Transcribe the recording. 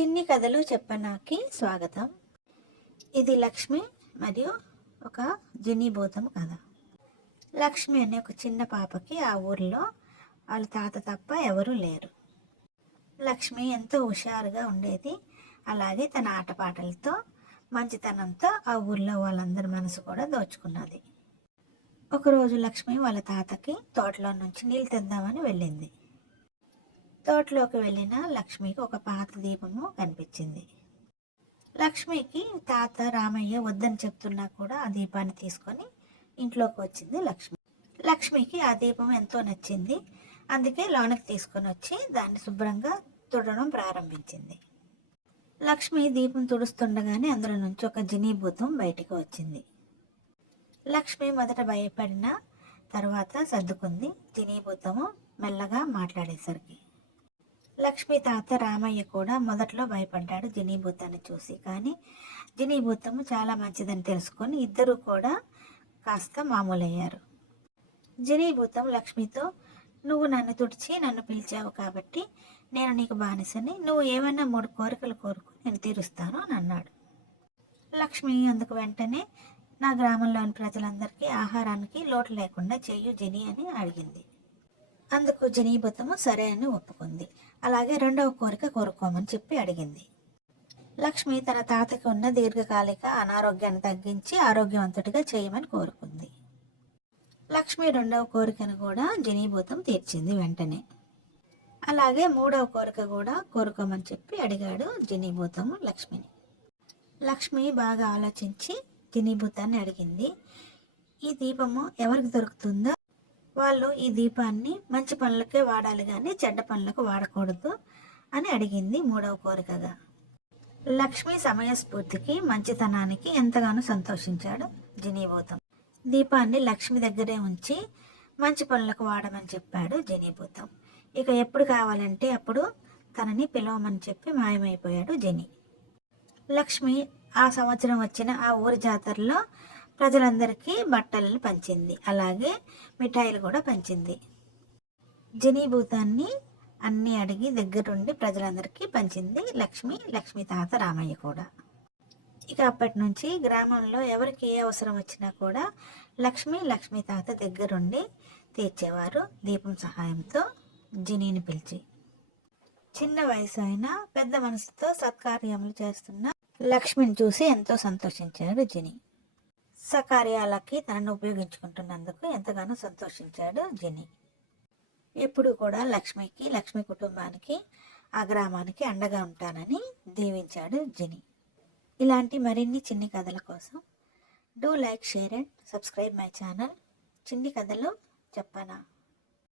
చిన్ని కథలు చెప్పనాకి స్వాగతం. ఇది లక్ష్మి మరియు ఒక జనీభూతం కథ. లక్ష్మి అనే ఒక చిన్న పాపకి ఆ ఊర్లో వాళ్ళ తాత తప్ప ఎవరూ లేరు. లక్ష్మి ఎంతో హుషారుగా ఉండేది. అలాగే తన ఆటపాటలతో మంచితనంతో ఆ ఊర్లో వాళ్ళందరి మనసు కూడా దోచుకున్నది. ఒకరోజు లక్ష్మి వాళ్ళ తాతకి తోటలో నుంచి నీళ్ళు తెద్దామని వెళ్ళింది. తోటలోకి వెళ్ళిన లక్ష్మికి ఒక పాత దీపము కనిపించింది. లక్ష్మికి తాత రామయ్య వద్దని చెప్తున్నా కూడా ఆ దీపాన్ని తీసుకొని ఇంట్లోకి వచ్చింది లక్ష్మి. లక్ష్మికి ఆ దీపం ఎంతో నచ్చింది. అందుకే లోనకి తీసుకొని వచ్చి దాన్ని శుభ్రంగా తుడడం ప్రారంభించింది. లక్ష్మి దీపం తుడుస్తుండగానే అందులో నుంచి ఒక జినీభూతం బయటికి వచ్చింది. లక్ష్మి మొదట భయపడిన తర్వాత సర్దుకుంది. జినీభూతము మెల్లగా మాట్లాడేసరికి లక్ష్మి తాత రామయ్య కూడా మొదట్లో భయపడ్డాడు జినీభూతాన్ని చూసి. కానీ జినీభూతము చాలా మంచిదని తెలుసుకొని ఇద్దరు కూడా కాస్త మామూలయ్యారు. జినీభూతం లక్ష్మితో నువ్వు నన్ను తుడిచి నన్ను పిలిచావు కాబట్టి నేను నీకు బానిసని నువ్వు ఏమైనా మూడు కోరికలు కోరుకు నేను తీరుస్తాను అని అన్నాడు. లక్ష్మి అందుకు వెంటనే నా గ్రామంలోని ప్రజలందరికీ ఆహారానికి లోటు లేకుండా చెయ్యు జని అని అడిగింది. అందుకు జనీభూతము సరే అని ఒప్పుకుంది. అలాగే రెండవ కోరిక కోరుకోమని చెప్పి అడిగింది. లక్ష్మి తన తాతకి ఉన్న దీర్ఘకాలిక అనారోగ్యాన్ని తగ్గించి ఆరోగ్యవంతుడిగా చేయమని కోరుకుంది. లక్ష్మి రెండవ కోరికను కూడా జనీభూతం తీర్చింది వెంటనే. అలాగే మూడవ కోరిక కూడా కోరుకోమని చెప్పి అడిగాడు జనీభూతము లక్ష్మిని. లక్ష్మి బాగా ఆలోచించి జనీభూతాన్ని అడిగింది. ఈ దీపము ఎవరికి దొరుకుతుందో వాళ్ళు ఈ దీపాన్ని మంచి పనులకే వాడాలి కానీ చెడ్డ పనులకు వాడకూడదు అని అడిగింది మూడవ కోరికగా. లక్ష్మి సమయస్ఫూర్తికి మంచితనానికి ఎంతగానో సంతోషించాడు జనీభూతం. దీపాన్ని లక్ష్మి దగ్గరే ఉంచి మంచి పనులకు వాడమని చెప్పాడు జనీభూతం. ఇక ఎప్పుడు కావాలంటే అప్పుడు తనని పిలవమని చెప్పి మాయమైపోయాడు జని. లక్ష్మి ఆ సంవత్సరం వచ్చిన ఆ ఊరి జాతరలో ప్రజలందరికీ బట్టలను పంచింది. అలాగే మిఠాయిలు కూడా పంచింది. జనీభూతాన్ని అన్నీ అడిగి దగ్గరుండి ప్రజలందరికీ పంచింది లక్ష్మి లక్ష్మి తాత రామయ్య కూడా. ఇక అప్పటి నుంచి గ్రామంలో ఎవరికి ఏ అవసరం వచ్చినా కూడా లక్ష్మి లక్ష్మి తాత దగ్గరుండి తీర్చేవారు దీపం సహాయంతో జినీని పిలిచి. చిన్న వయసు అయినా పెద్ద మనసుతో సత్కార్యములు చేస్తున్న లక్ష్మిని చూసి ఎంతో సంతోషించాడు జిని. సకార్యాలకి తనను ఉపయోగించుకుంటున్నందుకు ఎంతగానో సంతోషించాడు జిని. ఎప్పుడు కూడా లక్ష్మికి లక్ష్మి కుటుంబానికి ఆ గ్రామానికి అండగా ఉంటానని దీవించాడు జిని. ఇలాంటి మరిన్ని చిన్ని కథల కోసం do like share and subscribe my channel. చిన్ని కథలు చెప్పనా?